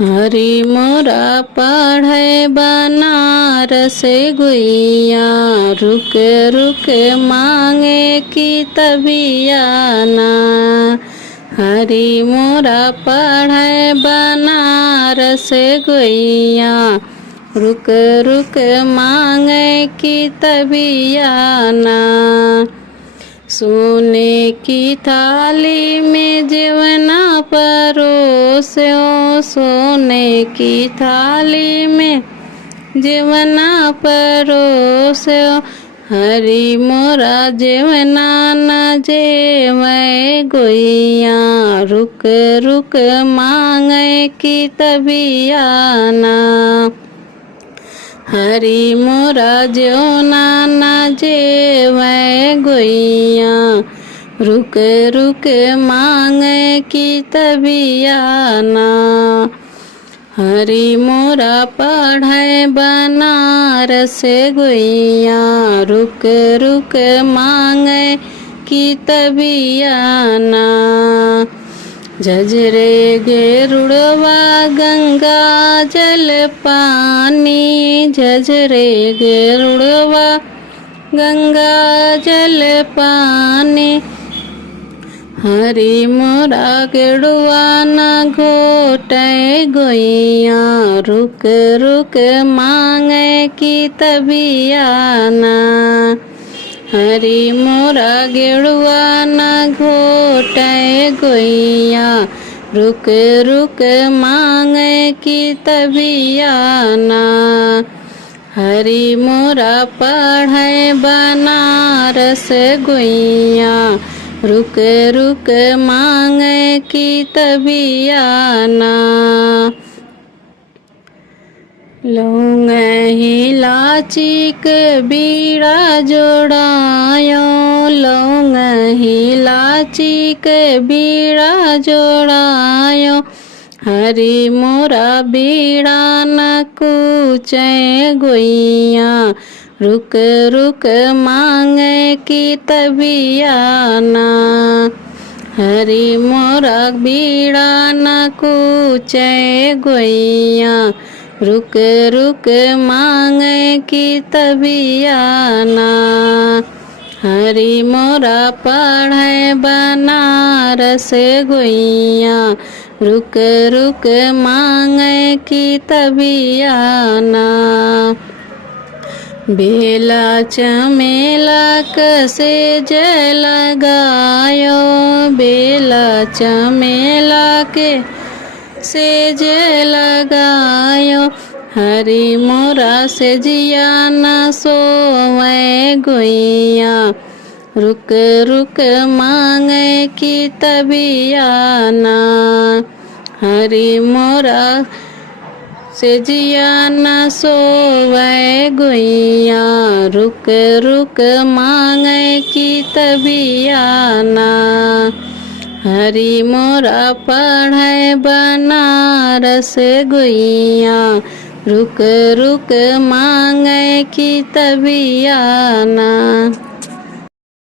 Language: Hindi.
हरि मोरा पढ़े बनारस गुइया, रुक रुक मांगे की तबियाना। हरि मोरा पढ़े बनारस गुइया, रुक रुक मांगे की तबियाना। सोने की थाली में जीवना परोसो, सोने की थाली में जीवना परोसो। हरि मोरा जीवना न जेवै गुइया, रुक रुक मांगे की तबियाना। हरि मोरा जीवना न जेवै गुइया, रुक रुक मांगे की तबियाना। हरि मोरा पढ़े बनारस गुइया, रुक रुक मांगे की तबियाना। झझरे गेरुड़वा गंगा जल पानी, झझरे गेरुड़वा गंगा जल पानी। हरि मोरा गेरुआ न घोटे गुइया, रुक रुक मांगे की तबियाना। हरि मोरा गेरुआ न घोटे गुइया, रुक रुक मांगे की तबियाना। हरि मोरा पढ़े बनारस गुइया, रुक रुक मांगे की तबियाना। लौंग इलायची के बीड़ा जोड़ायो, लौंग इलायची के बीड़ा जोड़ायो। हरि मोरा बीड़ा न कूचे गुइया, रुक रुक मांगे की तबियाना। हरि मोरा बीड़ा न कूचे गुइया, रुक रुक मांगे की तबियाना। हरि मोरा पढ़े बनारस गुइया, रुक रुक मांगे की तबियाना। बेला चमेला कसे जल लगायो, बेला चमेला के सेज लगायो। हरि मोरा सेजिया न सोवै गुइया, रुक रुक मांगे की तबियाना। हरि मोरा सेजिया न सोवै गुइया, रुक रुक मांगे की तबियाना। हरि मोरा पढ़े बनारस गुइया, रुक रुक मांगे की तबियाना।